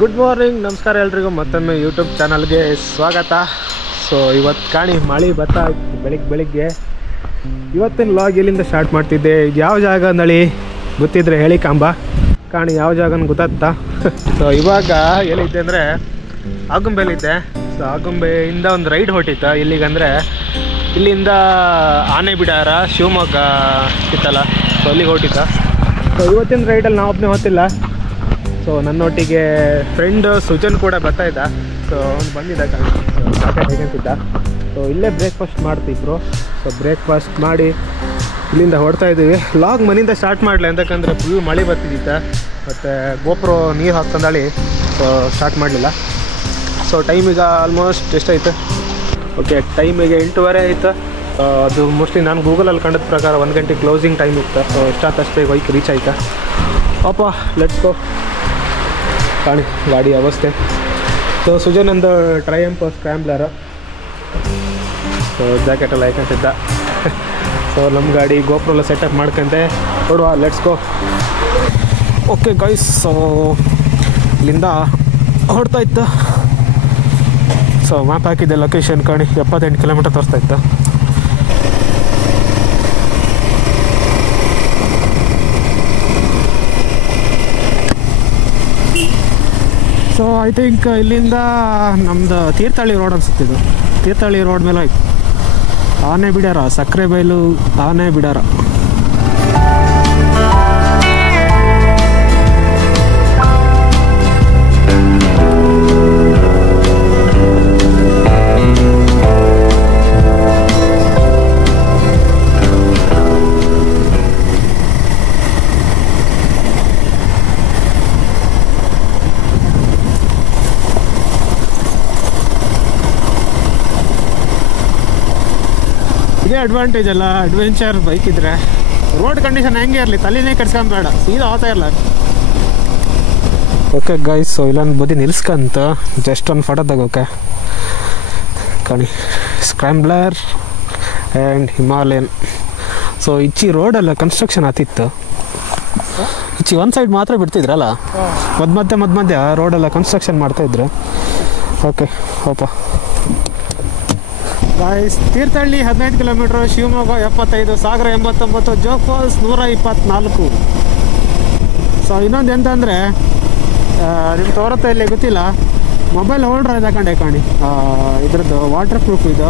Good morning, ನಮಸ್ಕಾರ ಎಲ್ರಿಗೂ ಮತ್ತೊಮ್ಮೆ ಯೂಟ್ಯೂಬ್ ಚಾನಲ್ಗೆ ಸ್ವಾಗತ. ಸೊ ಇವತ್ತು ಕಾಣಿ ಮಳೆ ಬರ್ತಾ ಇತ್ತು ಬೆಳಿಗ್ಗೆ. ಇವತ್ತಿನ ಲಾಗ್ ಎಲ್ಲಿಂದ ಸ್ಟಾರ್ಟ್ ಮಾಡ್ತಿದ್ದೆ, ಇದು ಯಾವ ಜಾಗ ಅಂದಳಿ ಗೊತ್ತಿದ್ರೆ ಹೇಳಿ ಕಾಂಬ. ಕಾಣಿ ಯಾವ ಜಾಗನ ಗೊತ್ತಾಗ್ತಾ. ಸೊ ಇವಾಗ ಎಲ್ಲಿದ್ದೆ ಅಂದರೆ ಆಗುಂಬೆಲಿದ್ದೆ. ಸೊ ಆಗುಂಬೆಯಿಂದ ಒಂದು ರೈಡ್ ಹೊಟ್ಟಿತ್ತು ಇಲ್ಲಿಗಂದರೆ, ಇಲ್ಲಿಂದ ಆನೆ ಬಿಡಾರ ಶಿವಮೊಗ್ಗ ಇತ್ತಲ್ಲ, ಸೊ ಅಲ್ಲಿಗೆ ಹೊಟ್ಟಿತ್ತು. ಸೊ ಇವತ್ತಿನ ರೈಡಲ್ಲಿ ನಾವು ಒಬ್ಬನೇ ಹೊತ್ತಿಲ್ಲ. ಸೊ ನನ್ನೊಟ್ಟಿಗೆ ಫ್ರೆಂಡ್ ಸುಜನ್ ಕೂಡ ಬರ್ತಾಯಿದ್ದ. ಸೊ ಅವ್ನು ಬಂದಿದ್ದ ಹೇಗಂತಿದ್ದ. ಸೊ ಇಲ್ಲೇ ಬ್ರೇಕ್ಫಾಸ್ಟ್ ಮಾಡ್ತಿದ್ರು. ಸೊ ಬ್ರೇಕ್ಫಾಸ್ಟ್ ಮಾಡಿ ಇಲ್ಲಿಂದ ಹೊಡ್ತಾ ಇದ್ದೀವಿ. ಲಾಗ್ ಮನೆಯಿಂದ ಸ್ಟಾರ್ಟ್ ಮಾಡಲಿ ಅಂತಕ್ಕಂದ್ರೆ ಫುಲ್ ಮಳೆ ಬರ್ತಿದ್ದಿತ್ತು, ಮತ್ತು ಗೋಪ್ರೋ ನೀರು ಹಾಕ್ತಂದಾಳಿ. ಸೊ ಸ್ಟಾರ್ಟ್ ಮಾಡಲಿಲ್ಲ. ಸೊ ಟೈಮಿಗೆ ಆಲ್ಮೋಸ್ಟ್ ಎಷ್ಟಾಯ್ತು, ಓಕೆ ಟೈಮಿಗೆ 8:15 ಆಯಿತು. ಅದು ಮೋಸ್ಟ್ಲಿ ನಾನು ಗೂಗಲಲ್ಲಿ ಕಂಡದ ಪ್ರಕಾರ 1 ಗಂಟೆ ಕ್ಲೋಸಿಂಗ್ ಟೈಮ್ ಇತ್ತು. ಸೊ ಎಷ್ಟಾದಷ್ಟೇ ಬೈಕ್ ರೀಚ್ ಆಯ್ತಾ. ಪಾಪ ಲೆಟ್ಸ್ ಗೋ. ಕಾಣಿ ಗಾಡಿ ಅವಸ್ಥೆ. ಸೊ ಸುಜನಂದು ಟ್ರಯಂಪ್ ಸ್ಕ್ರ್ಯಾಂಬ್ಲರ್. ಸೊ ಜಾಕೆಟೆಲ್ಲ ಹಾಕೊಂತಿದ್ದ. ಸೊ ನಮ್ಮ ಗಾಡಿ ಗೋಪ್ರೋಲ್ಲ ಸೆಟಪ್ ಮಾಡ್ಕೊಂತೆ ನೋಡುವ, let's go. Okay guys, so ಇಲ್ಲಿಂದ ಹೊಡ್ತಾ ಇತ್ತು. ಸೊ ಮ್ಯಾಪ್ ಹಾಕಿದ್ದೆ, ಲೊಕೇಶನ್ ಕಾಣಿ 78 ಕಿಲೋಮೀಟರ್ ತೋರಿಸ್ತಾ ಇತ್ತು. ಸೊ ಐ ಥಿಂಕ್ ಇಲ್ಲಿಂದ ನಮ್ಮದು ತೀರ್ಥಹಳ್ಳಿ ರೋಡ್ ಅನಿಸುತ್ತಿದ್ದು. ತೀರ್ಥಹಳ್ಳಿ ರೋಡ್ ಮೇಲೆ ಆಯ್ತು ಆನೆ ಬಿಡಾರ, ಸಕ್ಕರೆ ಬೈಲು ಆನೆ ಬಿಡಾರ. ಇದೇ ಅಡ್ವಾಂಟೇಜ್ ಅಲ್ಲ ಅಡ್ವೆಂಚರ್ ಬೈಕ್ ಇದ್ದರೆ. ರೋಡ್ ಕಂಡೀಷನ್ ಹೆಂಗೆ ಇರಲಿ ತಲೆನೇ ಕೆಡ್ಸ್ಕೊಂಬೇಡ, ಸೀದಾ ಹೋಗ್ತಾ ಇರಲ್ಲ. ಓಕೆ ಗೈಸ್, ಸೊ ಇಲ್ಲೊಂದು ಬದಿ ನಿಲ್ಸ್ಕಂತ ಜಸ್ಟ್ ಒಂದು ಫೋಟೋ ತಗೋಕೆ ಕಾಣಿ ಸ್ಕ್ರ್ಯಾಂಬ್ಲರ್ ಆ್ಯಂಡ್ ಹಿಮಾಲಯನ್. ಸೊ ಇಚ್ಚಿ ರೋಡೆಲ್ಲ ಕನ್ಸ್ಟ್ರಕ್ಷನ್ ಆತಿತ್ತು. ಇಚ್ಚಿ ಒಂದು ಸೈಡ್ ಮಾತ್ರ ಬಿಡ್ತಿದ್ರಲ್ಲ, ಮಧ್ಯ ರೋಡೆಲ್ಲ ಕನ್ಸ್ಟ್ರಕ್ಷನ್ ಮಾಡ್ತಾಯಿದ್ರು. ಓಕೆ ಹೋಪ guys, Thirthahalli 15 kilometre, Shivamogga 75, Sagara 89, Jog Falls 124. So ಇನ್ನೊಂದು ಎಂತಂದರೆ ನಿಮ್ಮ ತೋರತ್ತೆ ಇಲ್ಲಿ ಗೊತ್ತಿಲ್ಲ, ಮೊಬೈಲ್ ಹೋಲ್ಡ್ರ್ ಇದೆ ಕಾಣಿ. ಇದ್ರದ್ದು ವಾಟರ್ ಪ್ರೂಫ್ ಇದು,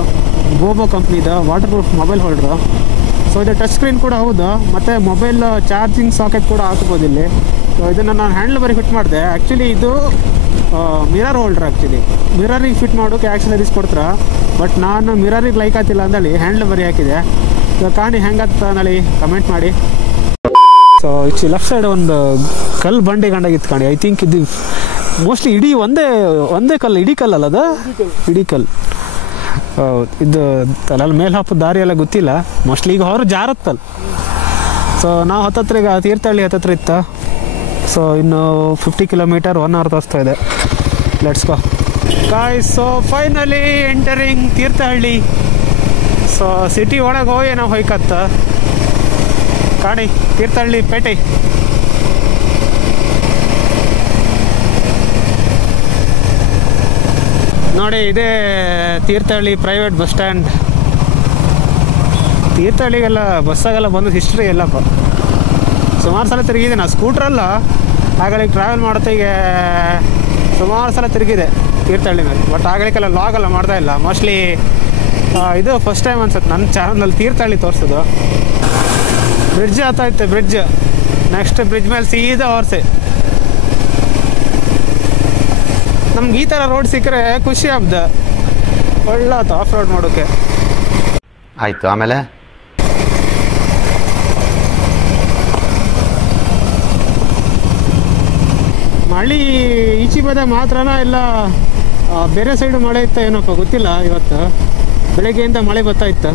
ಬೋಬೋ ಕಂಪ್ನಿದು water proof mobile holder. So ಇದು ಟಚ್ ಸ್ಕ್ರೀನ್ ಕೂಡ ಹೌದು, ಮತ್ತು ಮೊಬೈಲ್ ಚಾರ್ಜಿಂಗ್ ಸಾಕೆಟ್ ಕೂಡ ಹಾಕ್ಬೋದು ಇಲ್ಲಿ. ಸೊ ಇದನ್ನು ನಾನು ಹ್ಯಾಂಡ್ಲ್ ಬರಿ ಫಿಟ್ ಮಾಡಿದೆ. ಆ್ಯಕ್ಚುಲಿ ಇದು ಮಿರರ್ ಹೋಲ್ಡ್ರ್. ಆ್ಯಕ್ಚುಲಿ ಮಿರರಿಗೆ ಫಿಟ್ ಮಾಡೋಕ್ಕೆ ಆಕ್ಸಸರೀಸ್ ಕೊಡ್ತಾರೆ, ಬಟ್ ನಾನು ಮಿರರಿಗೆ ಲೈಕ್ ಆಗ್ತಿಲ್ಲ ಅಂದೇಳಿ ಹ್ಯಾಂಡ್ಲ್ ಬರಿ ಹಾಕಿದೆ. ಸೊ ಕಾಣಿ ಹೆಂಗತ್ತ ಅಂದೇಳಿ ಕಮೆಂಟ್ ಮಾಡಿ. ಸೊ ಇಚ್ಚಿ ಲೆಫ್ಟ್ ಸೈಡ್ ಒಂದು ಕಲ್ಲು ಬಂಡೆ ಕಂಡಾಗಿತ್ತು ಕಾಣಿ. ಐ ಥಿಂಕ್ ಇದು ಮೋಸ್ಟ್ಲಿ ಇಡೀ ಒಂದೇ ಕಲ್ಲು, ಇಡೀ ಕಲ್ಲಲ್ಲ ಅದು, ಇಡೀ ಕಲ್ಲು. ಇದು ಅಲ್ಲಿ ಮೇಲೆ ಹಾಪದ ದಾರಿ ಎಲ್ಲ ಗೊತ್ತಿಲ್ಲ, ಮೋಸ್ಟ್ಲಿ ಈಗ ಹೊರ ಜಾರತ್ತಲ್ಲ. ಸೊ ನಾವು ಹತ್ತತ್ರ ಈಗ ತೀರ್ಥಹಳ್ಳಿ ಹತ್ತತ್ರ ಇತ್ತು. ಸೊ ಇನ್ನು 50 ಕಿಲೋಮೀಟರ್ 1 ಅವರ್ ತೋರಿಸ್ತಾ ಇದೆ. Let's go guys. So finally entering Thirthahalli. So city ಒಳಗೆ ಹೋಗಿ ನಾವು ಹೊಯ್ಕತ್ತ ಕಾಣಿ ತೀರ್ಥಹಳ್ಳಿ ಪೇಟೆ. ನೋಡಿ ಇದೇ ತೀರ್ಥಹಳ್ಳಿ ಪ್ರೈವೇಟ್ ಬಸ್ ಸ್ಟ್ಯಾಂಡ್. ತೀರ್ಥಹಳ್ಳಿಗೆಲ್ಲ ಬಸ್ಸಾಗೆಲ್ಲ ಬಂದು ಹಿಸ್ಟ್ರಿ ಎಲ್ಲಪ್ಪ. ಸುಮಾರು ಸಲ ತಿರುಗಿದೆ ನಾ ಸ್ಕೂಟ್ರಲ್ಲ, ಆಗಲಿಕ್ಕೆ ಟ್ರಾವೆಲ್ ಮಾಡೋತ್ತಿಗೆ ಸುಮಾರು ಸಲ ತಿರುಗಿದೆ ತೀರ್ಥಹಳ್ಳಿ ಮೇಲೆ. ಬಟ್ ಆಗಲಿಕ್ಕೆಲ್ಲ ಲಾಗೆಲ್ಲ ಮಾಡ್ತಾಯಿಲ್ಲ. ಮೋಸ್ಟ್ಲಿ ಇದು ಫಸ್ಟ್ ಟೈಮ್ ಅನ್ಸುತ್ತೆ ನನ್ನ ಚಾನಲ್ನಲ್ಲಿ ತೀರ್ಥಹಳ್ಳಿ ತೋರಿಸೋದು. ಬ್ರಿಡ್ಜ್ ಆಗ್ತಾಯಿತ್ತು, ಬ್ರಿಡ್ಜ್ ನೆಕ್ಸ್ಟ್ ಬ್ರಿಡ್ಜ್ ಮೇಲೆ ಸೀದಾ ಹೊರ್ಸೆ. ನಮ್ಗೆ ಈ ಥರ ರೋಡ್ ಸಿಕ್ಕರೆ ಖುಷಿ ಆಗ್ದ, ಒಳ್ಳೆ ಆಯ್ತು ಆಫ್ ರೋಡ್ ಮಾಡೋಕ್ಕೆ. ಆಯಿತು, ಆಮೇಲೆ ಮಳೆ ಈಚೆ ಬದ ಮಾತ್ರನ ಇಲ್ಲ, ಬೇರೆ ಸೈಡು ಮಳೆ ಇತ್ತ ಏನಪ್ಪ ಗೊತ್ತಿಲ್ಲ. ಇವತ್ತು ಬೆಳಗ್ಗೆಯಿಂದ ಮಳೆ ಬರ್ತಾ ಇತ್ತು.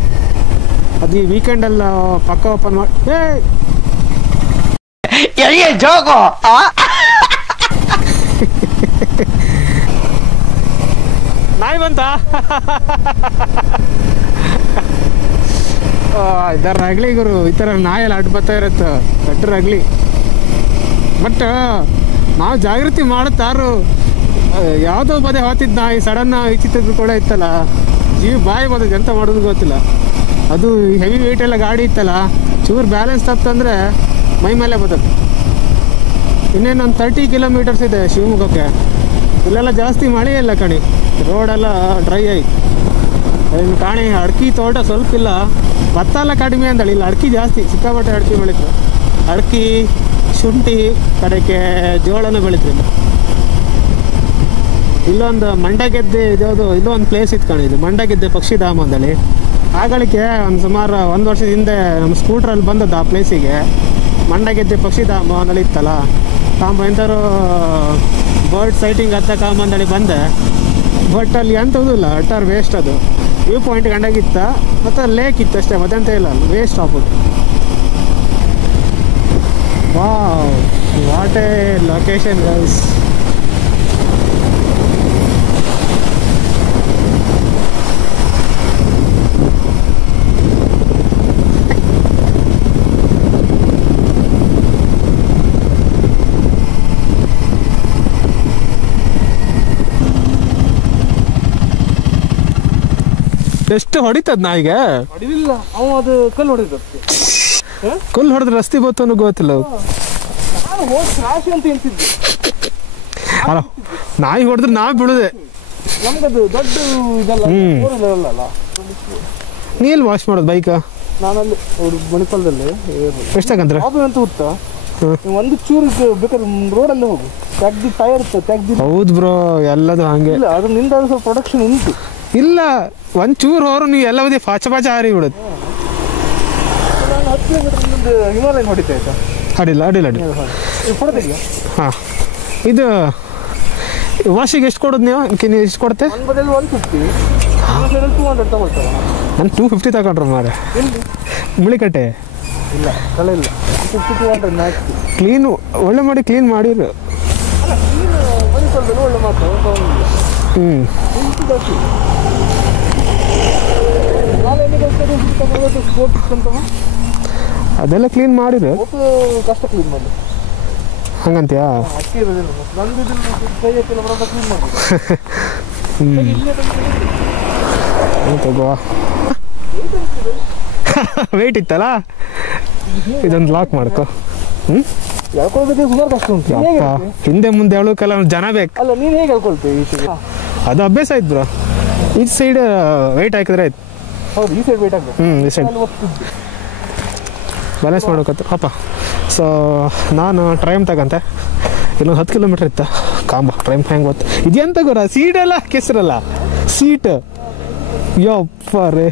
ಅದು ಈ ವೀಕೆಂಡೆಲ್ಲ ಪಕ್ಕ ಓಪನ್ ಮಾಡಿ ನಾಯಿ ಬಂತ. ಇದರ ರಗಲಿ ಗುರು, ಈ ಥರ ನಾಯಲ್ಲಿ ಅಡ್ಡ ಬರ್ತಾ ಇರುತ್ತೆ, ದೊಡ್ಡ ರಗಲಿ. ಬಟ್ ನಾವು ಜಾಗೃತಿ ಮಾಡುತ್ತಾರು. ಯಾವುದೋ ಬದೇ ಹೋಗ್ತಿದ್ದು ನಾ ಈ ಸಡನ್ನ ಚಿತ್ರದುರ್ಗ ಕೂಡ ಇತ್ತಲ್ಲ, ಜೀವ ಬಾಯಿ ಬಂದದ್ದು, ಎಂತ ಮಾಡೋದು ಗೊತ್ತಿಲ್ಲ. ಅದು ಹೆವಿ ವೆಯ್ಟ್ ಎಲ್ಲ ಗಾಡಿ ಇತ್ತಲ್ಲ, ಚೂರು ಬ್ಯಾಲೆನ್ಸ್ ತಪ್ಪಂದರೆ ಮೈ ಮೇಲೆ ಬರ್ತದೆ. ಇನ್ನೇನು ಒಂದು 30 ಕಿಲೋಮೀಟರ್ಸ್ ಇದೆ ಶಿವಮೊಗ್ಗಕ್ಕೆ. ಇಲ್ಲೆಲ್ಲ ಜಾಸ್ತಿ ಮಳೆ ಇಲ್ಲ ಕಣಿ, ರೋಡೆಲ್ಲ ಡ್ರೈ ಆಯ್ತು. ಇನ್ನು ಕಾಣಿ ಅಡ್ಕೆ ತೋಟ ಸ್ವಲ್ಪ ಇಲ್ಲ, ಭತ್ತ ಎಲ್ಲ ಕಡಿಮೆ ಅಂದಳಿ, ಇಲ್ಲ ಅಡ್ಕೆ ಜಾಸ್ತಿ, ಸಿಕ್ಕಾಪಟ್ಟೆ ಅಡ್ಕೆ ಬೆಳೀತಾರೆ. ಅಡ್ಕೆ, ಶುಂಠಿ, ಕಡೆಗೆ ಜೋಳನ ಬೆಳೀತಾರೆ. ಇಲ್ಲೊಂದು ಮಂಡಗೆದ್ದೆ ಇದ್ಯಾವುದು ಇಲ್ಲೊಂದು ಪ್ಲೇಸ್ ಇತ್ತು ಕಣಿ, ಇದು ಮಂಡಗೆದ್ದೆ ಪಕ್ಷಿಧಾಮ ಅಂದಳಿ. ಆಗಳಿಗೆ ಒಂದು ಸುಮಾರು 1 ವರ್ಷದ ಹಿಂದೆ ನಮ್ಮ ಸ್ಕೂಟ್ರಲ್ಲಿ ಬಂದದ್ದು ಆ ಪ್ಲೇಸಿಗೆ. ಮಂಡಗೆದ್ದೆ ಪಕ್ಷಿಧಾಮ ಅಂದಳಿ ಇತ್ತಲ್ಲ, ಎಂಥವ್ರು ಬರ್ಡ್ ಸೈಟಿಂಗ್ ಹತ್ತಕಾಂಬಂದಳಿ ಬಂದೆ. ಬಟ್ ಅಲ್ಲಿ ಎಂಥದ್ದು ಇಲ್ಲ, ಅಟ್ಟಾರ್ ವೇಸ್ಟ್. ಅದು ವ್ಯೂ ಪಾಯಿಂಟ್ ಗಂಡಾಗಿತ್ತ ಮತ್ತು ಲೇಕ್ ಇತ್ತು ಅಷ್ಟೇ, ಮತ್ತೆಂತ ಇಲ್ಲ, ಅಲ್ಲಿ ವೇಸ್ಟ್ ಆಗ್ಬೋದು. Wow, what A location guys. ಎಷ್ಟು ಹೊಡಿತದ ನಾಯಿಗೆ? ಹೊಡಿಲಿಲ್ಲ ಅವ, ಅದು ಕಲ್ಲು ಹೊಡೆದ. ಕಲ್ಲು ಹೊಡೆದ್ರೆ ರಸ್ತೆ ಬತ್ತು ಅನ್ನೋ ಗೊತ್ತಿಲ್ಲ. ನಾನು ಹೋಗಿ ರಾಶಿ ಅಂತ ಹೇಳ್ತಿದ್ದೆ. ಅಲ್ಲ, ನಾಯಿ ಹೊಡೆದ್ರೆ ನಾ ಬಿಡುದೆ. ನಮ್ಗದು ದೊಡ್ಡ ಇದಲ್ಲ, ಅಲ್ಲ. ನೀ ಎಲ್ಲಿ ವಾಶ್ ಮಾಡೋದು ಬೈಕ? ನಾನಲ್ಲಿ ಮಣಿಪಾಲದಲ್ಲಿ. ಎಷ್ಟಾಗಂದ್ರೆ ಅದು ಅಂತ ಗೊತ್ತಾ, ಒಂದು ಚೂರು ಬೇಕಾದ್ರೆ ರೋಡಲ್ಲಿ ಹೋಗು, ತೆಗ್ದು ಟೈರ್ ತೆಗ್ದು. ಹೌದು ಬ್ರೋ, ಎಲ್ಲದು ಹಂಗೆ. ಇಲ್ಲ, ಅದು ನಿಂದ ಸ್ವಲ್ಪ ಪ್ರೊಡಕ್ಷನ್ ಉಂಟು. ಇಲ್ಲ, ಒಂಚೂರು ಹೋರು ನೀವು ಎಲ್ಲ ಬದಿ ಪಾಚ ಹಾರಿ ಬಿಡೋದು. ನಾನು 10 ಕಿಲೋಮೀಟರ್ ಮುಂದೆ ಹಿಮಾಲಯನ್ ಹೊಡಿತಾ ಇದ್ದ. ಅಡಿಲ್ಲ. ಕೊಡೋದಿಲ್ಲ. ಹಾಂ, ಇದು ವಾಶಿಗೆ ಎಷ್ಟು ಕೊಡೋದು ನೀವು? ನೀವು ಎಷ್ಟು ಕೊಡುತ್ತೆ? ಒಂದು ಬದಿಯಲ್ಲಿ 150, 200 ತಗೊಳ್ತಾರೆ. ನಾನು 250 ತಗೊಂಡ್ರು ಮಾರೆ. ಎಲ್ಲಿ? ಮುಳಿಕಟ್ಟೆ. ಇಲ್ಲ, ಕಲೆ ಇಲ್ಲ. 200 ಮ್ಯಾಕ್ಸ್. ಕ್ಲೀನು ಒಳ್ಳೆ ಮಾಡಿ ಕ್ಲೀನ್ ಮಾಡಿರು. ಅಲ್ಲ, ನೀನು ಮಣಿಪಾಲದಲ್ಲಿ ಒಳ್ಳೆ ಮಾತು. ಅದೆಲ್ಲ ಕ್ಲೀನ್ ಮಾಡಿರು. ಕಷ್ಟ ಕ್ಲೀನ್ ಮಾಡಿ ಹಂಗಂತೀಯಾ? ಅಕ್ಕಿ ಇರೋದಿಲ್ಲ, ಕ್ಲೀನ್ ತಗೋ. ವೆಯ್ಟ್ ಇತ್ತಲ್ಲ, ಇದೊಂದು ಲಾಕ್ ಮಾಡ್ಕೊ. ಹೇಳ್ಕೊಳ್ಬೇಕು, ಸುಮಾರು ಕಷ್ಟ ಉಂಟು. ಹಿಂದೆ ಮುಂದೆ ಹೇಳೋಕೆಲ್ಲ ಜನ ಬೇಕು. ಅಲ್ಲ, ನೀನು ಹೇಗೆ ಹೇಳ್ಕೊಳ್ತೀವಿ? ಅದು ಅಭ್ಯಾಸ ಆಯ್ತು ಬ್ರೋ. ಈ ಸೈಡ್ ವೆಯ್ಟ್ ಹಾಕಿದ್ರೆ ಆಯ್ತು. ಹೌದು, ಈ ಸೈಡ್ ವೆಯ್ಟ್ ಹಾಕ್ಬೇಕು. ಈ ಸೈಡ್ ಬ್ಯಾಲೆನ್ಸ್ ಮಾಡೋಕತ್ತು ಅಪ್ಪ. ಸೊ ನಾನು ಟ್ರೈಮ್ ತಗಂತೆ. ಇಲ್ಲೊಂದು 10 ಕಿಲೋಮೀಟ್ರ್ ಇತ್ತು ಕಾಂಬ. ಟ್ರೈಮ್ ಹೆಂಗೆ ಗೊತ್ತು ಇದೆಂತ ಗೊರ, ಸೀಟೆಲ್ಲ ಕೆಸರಲ್ಲ, ಸೀಟ್ ಯಪ್ಪ ರೇ.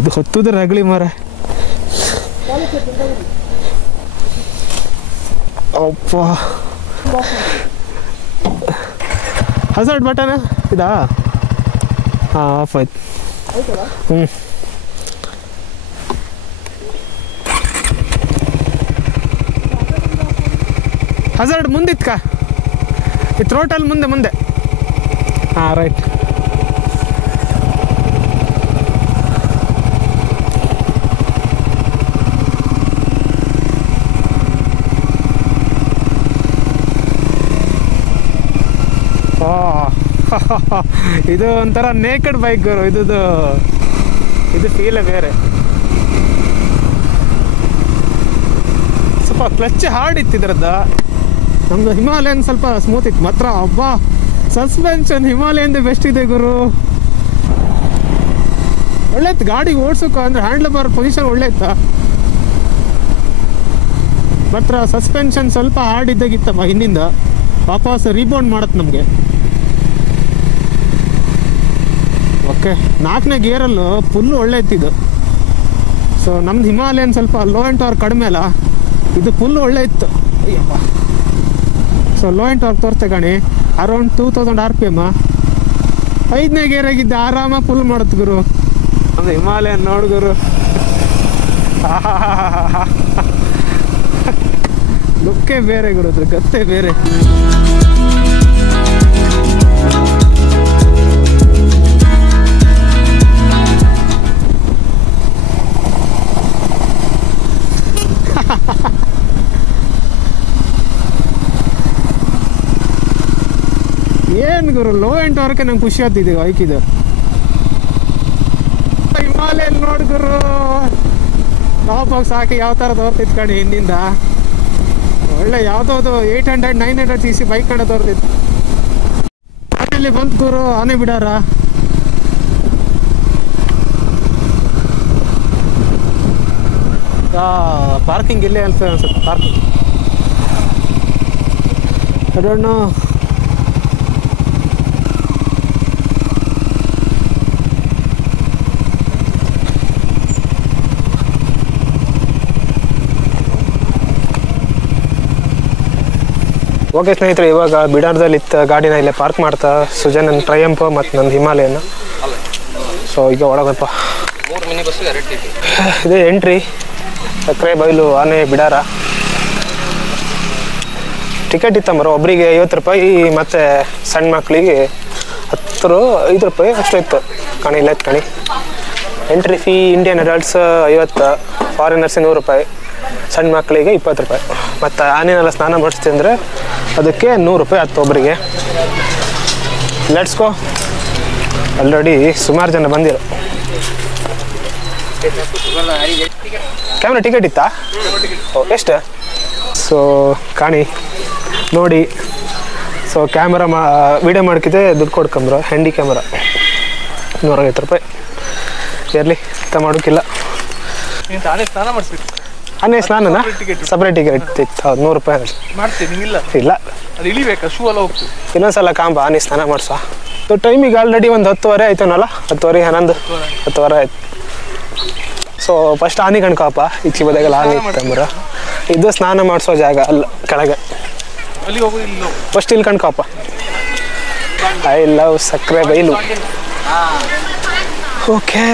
ಇದು ಹೊತ್ತುದ್ರೆ ರಗಳಿ ಮರ. ಅಪ್ಪ, ಹಜಾರ್ಡ್ ಬಟನ್ ಇದಾ? ಹಾಂ, ಆಫ್ ಆಯ್ತು. ಹಜಾರ್ಡ್ ಮುಂದಿತ್ಕ, ಈ ಥ್ರೋಟಲ್ ಮುಂದೆ. ಹಾಂ, ರೈಟ್. ಇದು ಒಂಥರ ನೇಕೆಡ್ ಬೈಕ್ ಗುರು. ಇದು ಫೀಲೇ ಬೇರೆ. ಸ್ವಲ್ಪ ಕ್ಲಚ್ ಹಾರ್ಡ್ ಇತ್ತು ಇದ್ರದ್ದು. ನಮ್ದು ಹಿಮಾಲಯನ್ ಸ್ವಲ್ಪ ಸ್ಮೂತ್ ಇತ್ತು ಮಾತ್ರ. ಹಬ್ಬ, ಸಸ್ಪೆನ್ಷನ್ ಹಿಮಾಲಯನ್ದೇ ಬೆಸ್ಟ್ ಇದೆ ಗುರು. ಒಳ್ಳೆ ಇತ್ತು ಗಾಡಿ ಓಡಿಸೋಕೆ, ಅಂದರೆ ಹ್ಯಾಂಡ್ಲ್ ಬಾರ್ ಪೊಸಿಷನ್ ಒಳ್ಳೆ ಇತ್ತು. ಮಾತ್ರ ಸಸ್ಪೆನ್ಷನ್ ಸ್ವಲ್ಪ ಹಾರ್ಡ್ ಇದ್ದಾಗಿತ್ತಪ್ಪ ಹಿಂದಿಂದ. ವಾಪಸ್ ರೀಬೌಂಡ್ ಮಾಡತ್ತೆ ನಮಗೆ. ಓಕೆ, 4ನೇ ಗೇರಲ್ಲೂ ಫುಲ್ಲು ಒಳ್ಳೆ ಇತ್ತಿದ್ದು. ಸೊ ನಮ್ದು ಹಿಮಾಲಯನ್ ಸ್ವಲ್ಪ ಲೋ ಆ್ಯಂಡ್ ಟಾರ್ಕ್ ಕಡಿಮೆ ಅಲ್ಲ, ಇದು ಫುಲ್ಲು ಒಳ್ಳೆ ಇತ್ತು. ಅಯ್ಯಪ್ಪ. ಸೊ ಲೋ ಆ್ಯಂಡ್ ಟಾರ್ಕ್ ತೋರಿಸ್ತೆ ಕಣಿ, ಅರೌಂಡ್ 2000 RPM. 5ನೇ ಗೇರಾಗಿದ್ದೆ, ಆರಾಮಾಗಿ ಫುಲ್ ಮಾಡುತ್ತೆ ಗುರು. ನಮ್ದು ಹಿಮಾಲಯನ್ ನೋಡು ಗುರು. ಲುಕ್ಕೇ ಬೇರೆ ಗುರು, ಅದ್ರ ಗತ್ತೆ ಬೇರೆ. ಏನು ಗುರು ಲೋ ಎಂಟ್ವರೆಗೆ ನಂಗೆ ಖುಷಿ ಆಗ್ತಿದೆ ಬೈಕಿದು. ಹಿಮಾಲಯ ನೋಡಿ ಗುರು ಲಾಕ್ ಬಾಕ್ಸ್ ಹಾಕಿ ಯಾವ ಥರ ತೋರ್ತಿತ್ತು ಕಣಿ ಹಿಂದಿಂದ. ಒಳ್ಳೆ ಯಾವುದೋ 800 900 cc ಬೈಕ್ ಕಡೆ ತೋರ್ತಿತ್ತು. ಅಲ್ಲಿ ಬಂತು ಗುರು ಆನೆ ಬಿಡಾರ. ಪಾರ್ಕಿಂಗ್ ಇಲ್ಲೇ ಅನ್ಸುತ್ತೆ ಪಾರ್ಕಿಂಗ್. ಅದನ್ನು ಓಕೆ ಸ್ನೇಹಿತರೆ, ಇವಾಗ ಬಿಡಾರದಲ್ಲಿ ಇತ್ತು ಗಾಡಿನ ಇಲ್ಲೇ ಪಾರ್ಕ್ ಮಾಡ್ತಾ ಸುಜನ್ ನನ್ನ ಟ್ರಯಂಪ್ ಮತ್ತು ನನ್ನ ಹಿಮಾಲಯನ. ಸೊ ಈಗ ಒಳಗಪ್ಪ ಇದೇ ಎಂಟ್ರಿ ಸಕ್ಕರೆ ಬೈಲು ಆನೆ ಬಿಡಾರ. ಟಿಕೆಟ್ ಇತ್ತಂಬರು ಒಬ್ಬರಿಗೆ 50 ರೂಪಾಯಿ ಮತ್ತು ಸಣ್ಣ ಮಕ್ಕಳಿಗೆ 5 ರೂಪಾಯಿ ಅಷ್ಟು ಇತ್ತು ಕಣಿ. ಇಲ್ಲ ಇತ್ತು ಕಣಿ. Entry fee Indian adults 50, foreigners 100 ರೂಪಾಯಿ, ಸಣ್ಣ ಮಕ್ಕಳಿಗೆ 20 ರೂಪಾಯಿ. ಮತ್ತು ಆನೆನೆಲ್ಲ ಸ್ನಾನ ಮಾಡಿಸ್ತೀವಿ ಅಂದರೆ ಅದಕ್ಕೆ 100 ರೂಪಾಯಿ ಹತ್ತು ಒಬ್ಬರಿಗೆ. Let's go. ಆಲ್ರೆಡಿ ಸುಮಾರು ಜನ ಬಂದಿರೋ. ಕ್ಯಾಮ್ರಾ ಟಿಕೆಟ್ ಇತ್ತಾ? ಓ ಎಷ್ಟು? ಸೊ ಕಾಣಿ ನೋಡಿ. ಸೊ ಕ್ಯಾಮ್ರಾ ವಿಡಿಯೋ ಮಾಡ್ಕಿದ್ದೆ ದುಡ್ಡು ಕೊಡ್ಕೊಂಬ್ರು. ಹ್ಯಾಂಡಿ ಕ್ಯಾಮ್ರಾ 150 ರೂಪಾಯಿ ಇರಲಿ, ಅಂತ ಮಾಡೋಕ್ಕಿಲ್ಲ. ಆನೆ ಸ್ನಾನನ ಸಪ್ರೇಟ್ ಟಿಕೆಟ್ ಇತ್ತು. ಹೌದು 100 ರೂಪಾಯಿ ಇಲ್ಲ. ಅದು ಇಳಿಬೇಕಾ? ಶೂ ಎಲ್ಲ ಹೋಗ್ತು. ಇನ್ನೊಂದ್ಸಲ ಕಾಂಬ ಆನೆ ಸ್ನಾನ ಮಾಡ್ಸೋ. ಸೊ ಟೈಮಿಗೆ ಆಲ್ರೆಡಿ ಒಂದು 10:30 ಆಯ್ತನಲ್ಲ, 10:30 11 ಆಯ್ತು. ಸೊ ಫಸ್ಟ್ ಆನೆ ಕಣ್ಕಪ್ಪ. ಈಚೆ ಬದಾಗೆಲ್ಲ ಆನೆ ಇತ್ತಂಬ್ರ. ಇದು ಸ್ನಾನ ಮಾಡಿಸೋ ಜಾಗ ಅಲ್ಲ, ಕೆಳಗೆ ಫಸ್ಟ್ ಇಲ್ಲಿ ಕಣ್ಕಪ್ಪ. ಐ ಲವ್ ಸಕ್ಕರೆ ಬೈಲು. ಓಕೆ,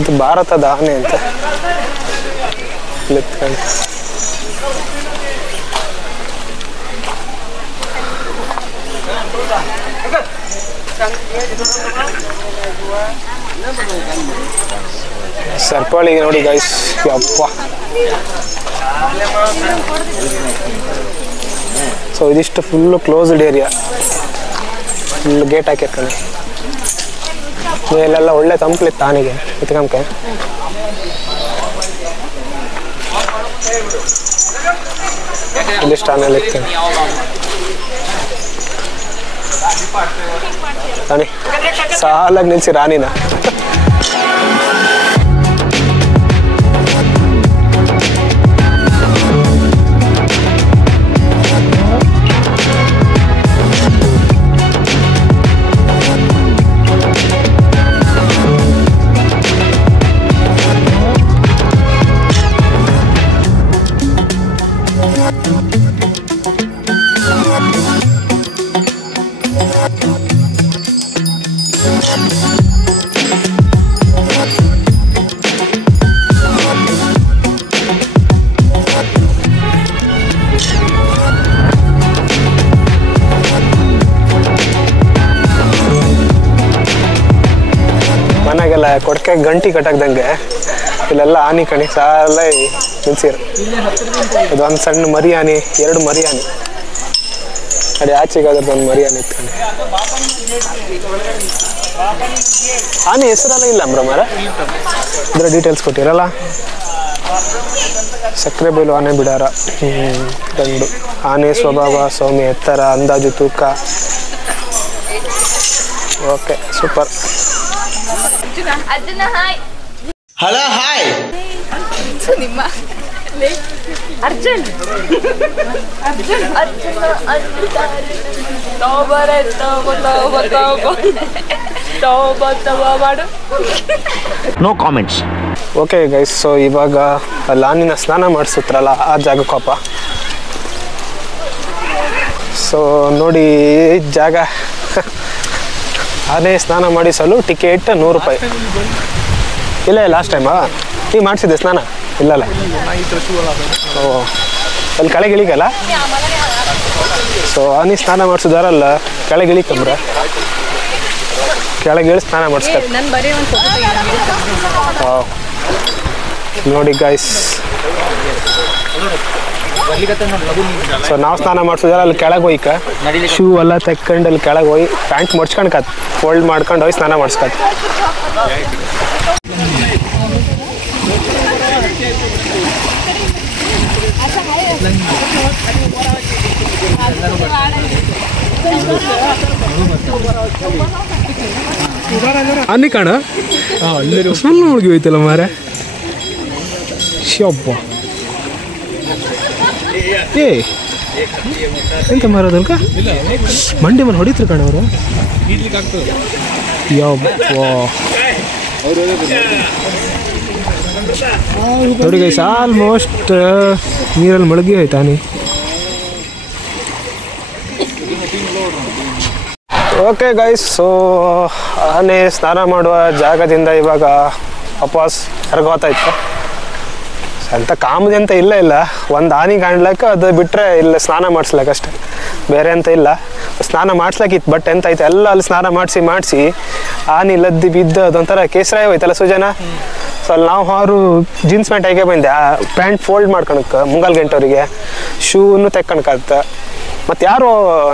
ಇದು ಭಾರತದ ಆನೆ ಅಂತ ಸರ್ಪಾಳಿಗೆ ನೋಡಿ ಗೈಸ್. ಯಪ್ಪ. ಸೊ ಇದಿಷ್ಟು full closed area, full gate ಹಾಕಿರ್ತಾನೆ. ಮೇಲೆಲ್ಲ ಒಳ್ಳೆ ತಂಪ್ಲಿತ್ತು ಆನೆಗೆ ಇತ್ಕಂಕೆ. ಇದಿಷ್ಟು ಆನೆಲ್ಲ ಇರ್ತಾನೆ. ರಾಣಿ ಸಾಲಾಗಿ ನಿಲ್ಸಿ ರಾಣಿನ. ಮನೆಗೆಲ್ಲ ಕೊಡಕೆ ಗಂಟಿ ಕಟ್ಟಾಕ್ದಂಗೆ ಇಲ್ಲೆಲ್ಲ ಆನೆ ಕಣಿ ಸಾಲ ನಿಲ್ಸಿರು. ಇದೊಂದು ಸಣ್ಣ ಮರಿ ಆನೆ, 2 ಮರಿ ಆನೆ. ಅದೇ ಆಚೆಗೆ ಅದ್ರದ್ದು ಒಂದು ಮರಿ ಆನೆ ಇತ್ತು. ಆನೆ ಹೆಸರೆಲ್ಲ ಇಲ್ಲ ಮರ, ಇದ್ರ ಡೀಟೇಲ್ಸ್ ಕೊಟ್ಟಿರಲ್ಲ. ಸಕ್ಕರೆ ಬೈಲು ಆನೆ ಬಿಡಾರ. ಗಂಡು ಆನೆ ಸ್ವಭಾವ ಸೌಮ್ಯ, ಎತ್ತರ, ಅಂದಾಜು ತೂಕ. Okay super. ಹಲೋ ಹಾಯ್ ನಿಮ್ಮ Arjun no comments. Okay guys, so ಇವಾಗ ಅಲ್ಲಿ ಆನಿನ ಸ್ನಾನ ಮಾಡಿಸುತ್ತರಲ್ಲ ಆ ಜಾಗಕ್ಕಪ್ಪ. ಸೊ ನೋಡಿ ಜಾಗ. ಆನೆ ಸ್ನಾನ ಮಾಡಿಸಲು ಟಿಕೆಟ್ 100 ರೂಪಾಯಿ. ಇಲ್ಲ ಲಾಸ್ಟ್ ಟೈಮಾ ನೀವು ಮಾಡಿಸಿದ್ದೆ ಸ್ನಾನ? ಇಲ್ಲಲ್ಲ. ಓ ಅಲ್ಲಿ ಕೆಳಗೆ ಇಳಿಗಲ್ಲ. ಸೊ ಆನೆ ಸ್ನಾನ ಮಾಡಿಸೋದಾರಲ್ಲ ಕೆಳಗೆ ಇಳಿಕಂಬ್ರ, ಕೆಳಗೆ ಇಳಿ ಸ್ನಾನ ಮಾಡಿಸ್ತಾರೆ. ನೋಡಿ ಗಾಯ್ಸ್, ಸೊ ನಾವು ಸ್ನಾನ ಮಾಡಿಸೋದಲ್ಲ ಅಲ್ಲಿ ಕೆಳಗೆ ಹೋಯ್ಕ ಶೂ ಎಲ್ಲ ತೆಕ್ಕೊಂಡು ಅಲ್ಲಿ ಕೆಳಗೆ ಹೋಗಿ ಪ್ಯಾಂಟ್ ಮಡ್ಸ್ಕೊಂಡ್ಕತ್ ಫೋಲ್ಡ್ ಮಾಡ್ಕೊಂಡು ಹೋಗಿ ಸ್ನಾನ ಮಾಡಿಸ್ಕತ್. ಅನ್ನಿ ಕಾಣ ಸಣ್ಣ ಹುಡುಗಿ ಹೋಯ್ತಲ್ಲ ಮಾರೆ ಶಬ್ಬ ಏ ಎಂತ ಮಾರೋದಲ್ಕ ಮಂಡಿ ಮನೆ ಹೊಡಿತಾರೆ ಕಣ ಅವರು ನೋಡಿ ಗೈಸ್ ಆಲ್ಮೋಸ್ಟ್ ನೀರಲ್ಲಿ ಮುಳುಗಿ ಹೋಯ್ತಾ ನೀ. ಓಕೆ ಗೈಸ್, ಸೊ ಆನೆ ಸ್ನಾನ ಮಾಡುವ ಜಾಗದಿಂದ ಇವಾಗ ವಾಪಸ್ ಹೊರಗೋತಾ ಇತ್ತು. ಅಂತ ಕಾಮದಿ ಅಂತ ಇಲ್ಲ ಒಂದು ಆನೆ ಕಾಣ್ಲಕ್ಕ ಅದು ಬಿಟ್ಟರೆ ಇಲ್ಲ ಸ್ನಾನ ಮಾಡಿಸ್ಲಕ್ಕ ಅಷ್ಟೆ, ಬೇರೆ ಅಂತ ಇಲ್ಲ. ಸ್ನಾನ ಮಾಡಿಸ್ಲಕ್ಕಿತ್ತು ಬಟ್ ಎಂತ ಆಯ್ತು ಎಲ್ಲ ಅಲ್ಲಿ ಸ್ನಾನ ಮಾಡಿಸಿ ಆನೆ ಲದ್ದಿ ಬಿದ್ದು ಅದೊಂಥರ ಕೇಸರಾಯ ಹೋಯ್ತಲ್ಲ ಸುಜನ. ಸೊ ಅಲ್ಲಿ ನಾವು ಅವರು ಜೀನ್ಸ್ ಪ್ಯಾಂಟ್ ಹಾಗೆ ಬಂದೆ, ಆ ಪ್ಯಾಂಟ್ ಫೋಲ್ಡ್ ಮಾಡ್ಕೊಳಕ್ಕೆ ಮುಂಗಾಲ್ ಗಂಟೆವರಿಗೆ ಶೂನು ತೆಕ್ಕೊಳಕತ್ತ. ಮತ್ತು ಯಾರು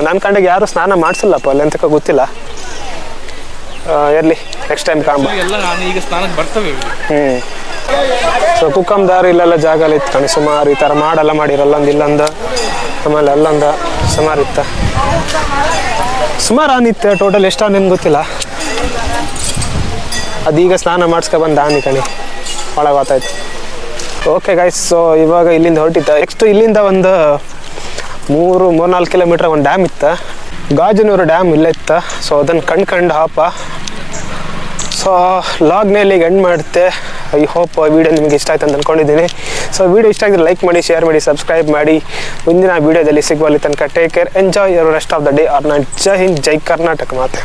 ನನ್ನ ಕಂಡಾಗ ಯಾರು ಸ್ನಾನ ಮಾಡಿಸಲ್ಲಪ್ಪ ಅಲ್ಲಿ ಅಂತಕ್ಕ ಗೊತ್ತಿಲ್ಲ. ಇರಲಿ ನೆಕ್ಸ್ಟ್ ಟೈಮ್ ಕಾಂಬ ಈಗ ಸ್ನಾನಕ್ಕೆ ಬರ್ತವೆ. ಸೊ ಕುಕ್ಕಂದಾರು ಇಲ್ಲೆಲ್ಲ ಜಾಗ ಎಲ್ಲ ಇತ್ತು ಕಣಿ ಸುಮಾರು ಈ ಥರ ಮಾಡೆಲ್ಲ ಮಾಡಿರಲ್ಲ ಒಂದು ಇಲ್ಲೊಂದು ಆಮೇಲೆ ಅಲ್ಲೊಂದು ಸುಮಾರು ಇತ್ತು. ಸುಮಾರು ಆನಿತ್ತು, ಟೋಟಲ್ ಎಷ್ಟು ಆನೆ ಗೊತ್ತಿಲ್ಲ. ಅದೀಗ ಸ್ನಾನ ಮಾಡಿಸ್ಕೊಬಂದು ಆನೆ ಕಣಿ ಒಳಗೆ ಗೊತ್ತಾಯ್ತು. ಓಕೆ ಗೈಸ್, ಸೊ ಇವಾಗ ಇಲ್ಲಿಂದ ಹೊರಟಿತ್ತು. ನೆಕ್ಸ್ಟ್ ಇಲ್ಲಿಂದ ಒಂದು 3-4 ಕಿಲೋಮೀಟ್ರ್ ಒಂದು ಡ್ಯಾಮ್ ಇತ್ತು, ಗಾಜನೂರು ಡ್ಯಾಮ್ ಇಲ್ಲೇ ಇತ್ತು. ಸೊ ಅದನ್ನು ಕಂಡು ಹಾಪ. ಸೊ ಲಾಗ್ನಲ್ಲಿ ಈಗ ಎಂಡ್ ಮಾಡುತ್ತೆ. ಐ ಹೋಪ್ ವಿಡಿಯೋ ನಿಮಗೆ ಇಷ್ಟ ಆಯ್ತು ಅಂತ ಅಂದ್ಕೊಂಡಿದ್ದೀನಿ. ಸೊ ವಿಡಿಯೋ ಇಷ್ಟ ಆಗಿದ್ರೆ ಲೈಕ್ ಮಾಡಿ, ಶೇರ್ ಮಾಡಿ, ಸಬ್ಸ್ಕ್ರೈಬ್ ಮಾಡಿ. ಮುಂದಿನ ವಿಡಿಯೋದಲ್ಲಿ ಸಿಗುವಲ್ಲಿ ತನಕ take care, enjoy your rest of the day or not. ಜೈ ಹಿಂದ್, ಜೈ ಕರ್ನಾಟಕ ಮಾತೆ.